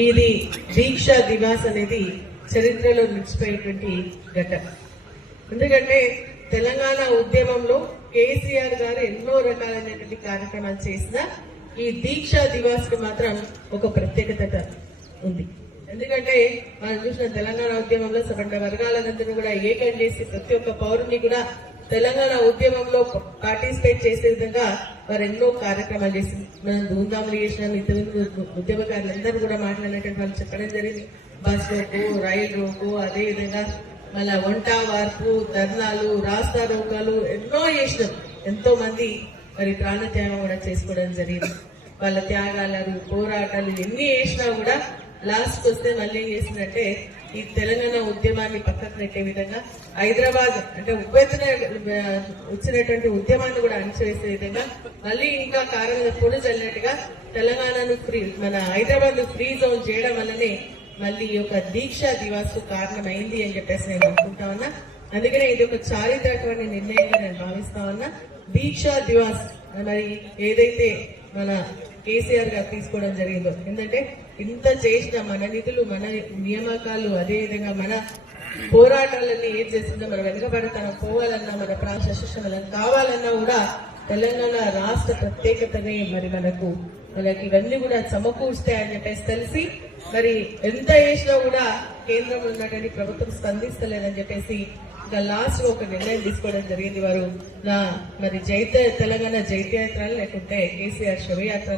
ఇది దీక్షా దివాస్ అనేది చరిత్రలో నిలిచిపోయేటువంటి ఘటన. ఎందుకంటే తెలంగాణ ఉద్యమంలో కేసీఆర్ గారు ఎన్నో రకాలైనటువంటి కార్యక్రమాలు చేసిన ఈ దీక్షా దివాస్ కి మాత్రం ఒక ప్రత్యేకత ఉంది. ఎందుకంటే మనం చూసిన తెలంగాణ ఉద్యమంలో సగటు వర్గాలందరూ కూడా ఏకం చేసి ప్రతి ఒక్క పౌరుని కూడా తెలంగాణ ఉద్యమంలో పార్టిసిపేట్ చేసే విధంగా వారు ఎన్నో కార్యక్రమాలు చేసింది. మనం ధూమ్ధాములు చేసిన ఉద్యమకారులందరూ కూడా మాట్లాడినటువంటి వాళ్ళు చెప్పడం జరిగింది. బస్ రోకు, రైలు రోకు, అదే విధంగా మళ్ళా వంట వార్పు, ధర్నాలు, రాస్తా రోకాలు ఎన్నో చేసినాం. ఎంతో మంది మరి ప్రాణత్యాగం కూడా చేసుకోవడం జరిగింది. వాళ్ళ త్యాగాలు, పోరాటాలు ఎన్ని చేసినా కూడా లాస్ట్ వస్తే మళ్ళీ ఏం చేసిందంటే ఈ తెలంగాణ ఉద్యమాన్ని పక్కకు నెట్టే విధంగా హైదరాబాద్ అంటే ఉవ్వెత్తున వచ్చినటువంటి ఉద్యమాన్ని కూడా అణచివేసే విధంగా మళ్ళీ ఇంకా కారం మీద పొడి చల్లినట్టుగా తెలంగాణను మన హైదరాబాద్ ఫ్రీ జోన్ చేయడం వల్లనే మళ్ళీ ఈ యొక్క దీక్షా దివాస్ కారణమైంది అని చెప్పేసి నేను అనుకుంటా ఉన్నా. అందుకనే ఇది ఒక చారిత్రకమైన నిర్ణయంగా నేను భావిస్తా ఉన్నా. దీక్షా దివాస్ మరి ఏదైతే మన కేసీఆర్ గారు తీసుకోవడం జరిగిందో, ఎందుకంటే ఇంత చేసిన మన నిధులు, మన నియామకాలు, అదేవిధంగా మన పోరాటాలన్నీ ఏం చేస్తుందో మన వెనుకబడతనం పోవాలన్నా, మన ప్రాంత శిక్షణ కావాలన్నా కూడా తెలంగాణ రాష్ట్ర ప్రత్యేకతనే మరి మనకి ఇవన్నీ కూడా సమకూరుస్తాయని చెప్పేసి తెలిసి మరి ఎంత చేసినా కూడా కేంద్రంలో ఉన్నటువంటి ప్రభుత్వం స్పందిస్తలేదని చెప్పేసి ఇంకా లాస్ట్ ఒక నిర్ణయం తీసుకోవడం జరిగింది. వారు మరి తెలంగాణ జైత్యాత్ర లేకుంటే కేసీఆర్ శవయాత్ర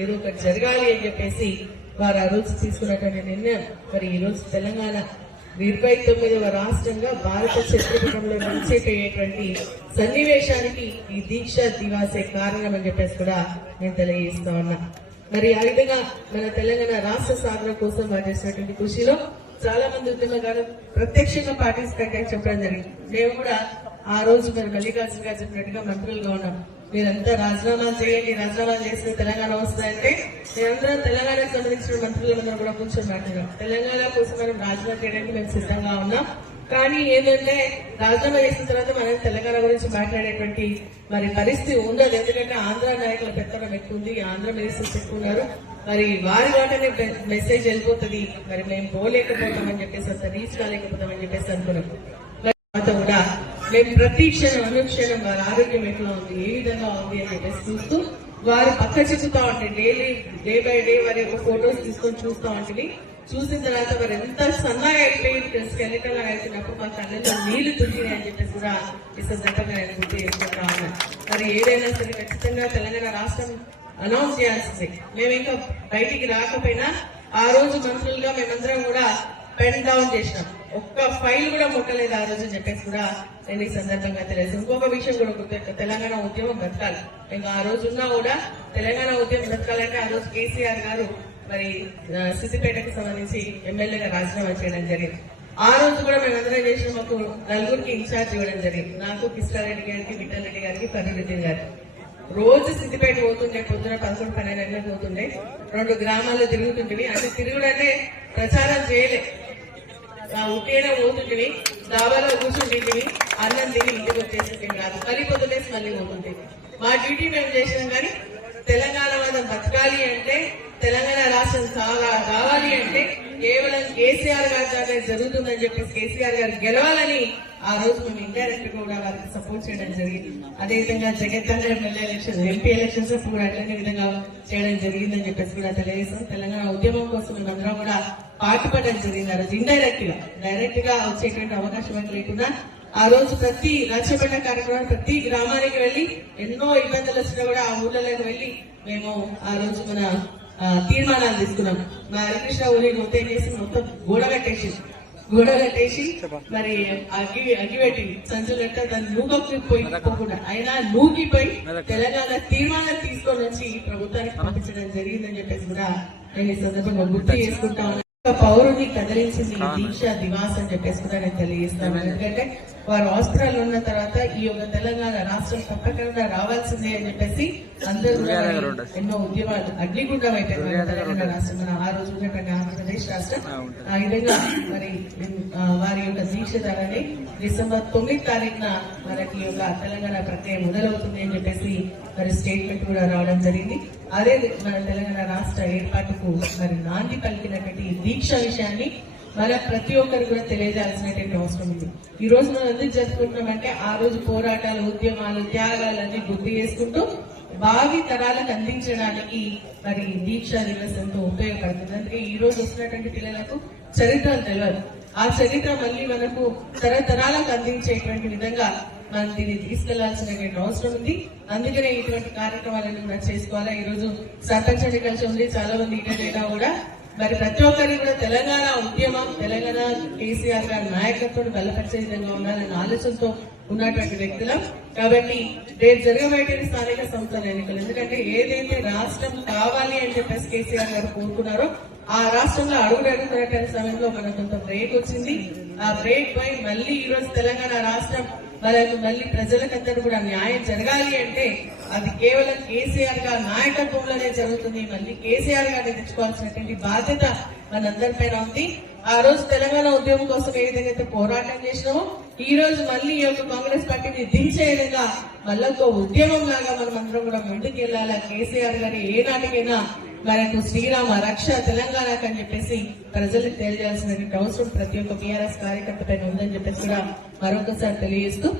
ఏదో ఒకటి జరగాలి అని చెప్పేసి వారు ఆ రోజు తీసుకున్నటువంటి నిర్ణయం మరి ఈ రోజు తెలంగాణ 29వ రాష్ట్రంగా భారత చరిత్రలో నిలిచిపోయేటువంటి సన్నివేశానికి ఈ దీక్షా దివాసే కారణం అని చెప్పేసి కూడా నేను తెలియజేస్తా ఉన్నా. మరి ఆ విధంగా మన తెలంగాణ రాష్ట్ర సాధన కోసం వారు చేసినటువంటి కృషిలో చాలా మంది ఉద్యమకారులు ప్రత్యక్షంగా పార్టిసిపేట్ అని చెప్పడం జరిగింది. మేము కూడా ఆ రోజు మరి మల్లికార్జున గారు చెప్పినట్టుగా మంత్రులుగా ఉన్నాం. మీరంతా రాజీనామా చేయండి, రాజీనామా చేస్తే తెలంగాణ వస్తుందంటే మేమందరం తెలంగాణకు సంబంధించిన మంత్రులందరూ కూడా కూర్చొని మాట్లాడాం. తెలంగాణ కోసం మనం రాజీనామా చేయడానికి మేము సిద్ధంగా ఉన్నాం. కానీ ఏంటంటే రాజీనామా చేసిన తర్వాత మనం తెలంగాణ గురించి మాట్లాడేటువంటి మరి పరిస్థితి ఉండదు. ఎందుకంటే ఆంధ్ర నాయకుల పెత్తనం ఎక్కువ ఉంది, ఆంధ్ర మినిస్టర్స్ ఎక్కువ ఉన్నారు. మరి వారి వాటనే మెసేజ్ వెళ్ళిపోతుంది, మరి మేము పోలేకపోతామని చెప్పేసి అంత రీచ్ కాలేకపోతామని చెప్పేసి అనుకున్నాం. తర్వాత కూడా మేము ప్రతి క్షణం అనుక్షణం వారి ఆరోగ్యం ఎట్లా ఉంది, ఏ విధంగా ఉంది అని చెప్పేసి చూస్తూ వారు పక్క చెక్కుతా ఉంటే డే బై డే వారి యొక్క ఫొటోస్ తీసుకొని చూస్తూ ఉంటుంది. చూసిన తర్వాత వారు ఎంత సన్నగా అయిపోయి స్కెలిటల్ అయిపోయినప్పుడు మా కళ్ళలో నీళ్లు తుంచినాయి అని చెప్పేసి కూడా ఈ సందర్భంగా నేను గుర్తు చేసుకుంటా ఉన్నాను. మరి ఏదైనా సరే ఖచ్చితంగా తెలంగాణ రాష్ట్రం అనౌన్స్ చేయాల్సింది. మేము ఇంకా బయటికి రాకపోయినా ఆ రోజు మంత్రులుగా మేమందరం కూడా పెన్ డౌన్ చేసినాం. ఒక్క ఫైల్ కూడా ముట్టలేదు ఆ రోజు చెప్పేసి కూడా నేను ఈ సందర్భంగా తెలియదు. ఇంకొక విషయం కూడా గుర్తు, తెలంగాణ ఉద్యమం బ్రతకాలి. ఇంకా ఆ రోజు ఉన్నా కూడా తెలంగాణ ఉద్యమం బ్రతకాలంటే ఆ రోజు కేసీఆర్ గారు మరి సిద్దిపేటకు సంబంధించి ఎమ్మెల్యేగా రాజీనామా చేయడం జరిగింది. ఆ రోజు కూడా మేమందరం చేసిన మాకు నలుగురికి ఇన్ఛార్జ్ ఇవ్వడం జరిగింది. నాకు కృష్ణారెడ్డి గారికి, విఠల్ రెడ్డి గారికి, పరిరెడ్డి గారికి. రోజు సిద్దిపేట పోతుండే, పొద్దున 11-12 గంటలకు పోతుండే, 2 గ్రామాల్లో తిరుగుతుంటివి. అంటే తిరుగుడంటే ప్రచారం చేయలే, ఉట్టేనే పోతుంటివి, దాబాలో కూర్చుంటుంటివి, అన్నం తిని ఇంటికి వచ్చేసి కాదు, మళ్ళీ పొద్దునేసి మళ్ళీ పోతుంటేవి. మా డ్యూటీ మేము చేసినాం. కానీ తెలంగాణ వాదం బతకాలి అంటే, తెలంగాణ రాష్ట్రం కావాలి అంటే కేవలం కేసీఆర్ గారి ద్వారా జరుగుతుందని చెప్పేసి కేసీఆర్ గారు గెలవాలని ఆ రోజు మేము ఇండైరెక్ట్ కూడా వారికి సపోర్ట్ చేయడం జరిగింది. అదేవిధంగా జగత్తన్న ఎమ్మెల్యే ఎలక్షన్, ఎంపీ ఎలక్షన్స్ కూడా అట్లనే విధంగా చేయడం జరిగిందని చెప్పేసి కూడా తెలియజేస్తాం. తెలంగాణ ఉద్యమం కోసం మేమందరం కూడా పాటుపడడం జరిగింది. ఆ రోజు డైరెక్ట్ గా వచ్చేటువంటి అవకాశం లేకుండా ఆ రోజు ప్రతి రచ్చబండ కార్యక్రమం ప్రతి గ్రామానికి వెళ్లి ఎన్నో ఇబ్బందులు వచ్చినా కూడా ఆ ఊళ్ళలోకి వెళ్లి మేము ఆ రోజు మన తీర్మానాలు తీసుకున్నాం. మా హరికృష్ణ ఊరి మొత్తం చేసి మొత్తం గోడ కట్టేసి మరి అగిపెట్టి సంచులంటే దాన్ని నూగపోకుండా అయినా నూగిపోయి తెలంగాణ తీర్మానం తీసుకొని వచ్చి ప్రభుత్వానికి పంపించడం జరిగిందని చెప్పేసి కూడా నేను ఈ సందర్భంగా గుర్తు చేసుకుంటా ఉన్నాను. పౌరుని కదిలించింది దీక్షా దివాస్ అని చెప్పేసి కూడా నేను తెలియజేస్తాను. ఎందుకంటే వారు ఆస్ట్రాలు ఉన్న తర్వాత ఈ యొక్క తెలంగాణ రాష్ట్రం తప్పకుండా రావాల్సిందే అని చెప్పేసి అందరూ ఎన్నో ఉద్యమాలు అగ్నిగుండం అయిపోయింది తెలంగాణ రాష్ట్రం, ఆ రోజు ఉన్నటువంటి ఆంధ్రప్రదేశ్ రాష్ట్రం. ఆ విధంగా మరి వారి యొక్క దీక్ష ద్వారానే డిసెంబర్ 9వ తారీఖున మనకి యొక్క తెలంగాణ ప్రక్రియ మొదలవుతుంది అని చెప్పేసి మరి స్టేట్మెంట్ కూడా రావడం జరిగింది. అదే మన తెలంగాణ రాష్ట్ర ఏర్పాటుకు మరి నాంది పలికినటువంటి ఈ దీక్ష విషయాన్ని మన ప్రతి ఒక్కరు కూడా తెలియజేయాల్సినటువంటి అవసరం ఉంది. ఈ రోజు మనం ఎందుకు జరుపుకుంటున్నామంటే ఆ రోజు పోరాటాలు, ఉద్యమాలు, త్యాగాలన్నీ గుర్తు చేసుకుంటూ భావి తరాలకు అందించడానికి మరి దీక్షా దివస్ ఎంతో ఉపయోగపడుతుంది. అందుకే ఈ రోజు వస్తున్నటువంటి పిల్లలకు చరిత్రలు తెలియదు. ఆ చరిత్ర మళ్ళీ మనకు తరతరాలకు అందించేటువంటి విధంగా మనం దీన్ని తీసుకెళ్లాల్సినటువంటి అవసరం ఉంది. అందుకనే ఇటువంటి కార్యక్రమాలను కూడా చేసుకోవాలా. ఈ రోజు సర్పంచ్ ఎన్నికలు ఉంది, చాలా మంది ఇటైనా కూడా మరి ప్రతి ఒక్కరికి కూడా తెలంగాణ ఉద్యమం, తెలంగాణ కేసీఆర్ గారి నాయకత్వం బలపరిచే విధంగా ఉండాలన్న ఆలోచనతో ఉన్నటువంటి వ్యక్తులం. కాబట్టి రేపు జరగబోయే స్థానిక సంస్థల ఎన్నికలు, ఎందుకంటే ఏదైతే రాష్ట్రం కావాలి అని చెప్పేసి కేసీఆర్ గారు కోరుకున్నారో ఆ రాష్ట్రంలో అడుగుతున్నటువంటి సమయంలో మనకు కొంత బ్రేక్ వచ్చింది. ఆ బ్రేక్ పోయి మళ్ళీ ఈ రోజు తెలంగాణ రాష్ట్రం మనకు మళ్ళీ ప్రజలకందరూ కూడా న్యాయం జరగాలి అంటే అది కేవలం కేసీఆర్ గారి నాయకత్వంలోనే జరుగుతుంది. మళ్ళీ కేసీఆర్ గారిని తెచ్చుకోవాల్సినటువంటి బాధ్యత మనందరిపైన ఉంది. ఆ రోజు తెలంగాణ ఉద్యమం కోసం ఏ విధంగా అయితే పోరాటం చేసినామో ఈ రోజు మళ్ళీ ఈ యొక్క కాంగ్రెస్ పార్టీని దించే విధంగా మళ్ళీ ఒక ఉద్యమం లాగా మనం అందరం కూడా ముందుకు వెళ్ళాలా. కేసీఆర్ గారి ఏ నాటికైనా మనకు శ్రీరామ రక్ష తెలంగాణకు అని చెప్పేసి ప్రజలకు తెలియజేయాల్సినటువంటి అవసరం ప్రతి ఒక్క బీఆర్ఎస్ కార్యకర్త పైన ఉందని చెప్పేసి కూడా మరొకసారి తెలియజేస్తూ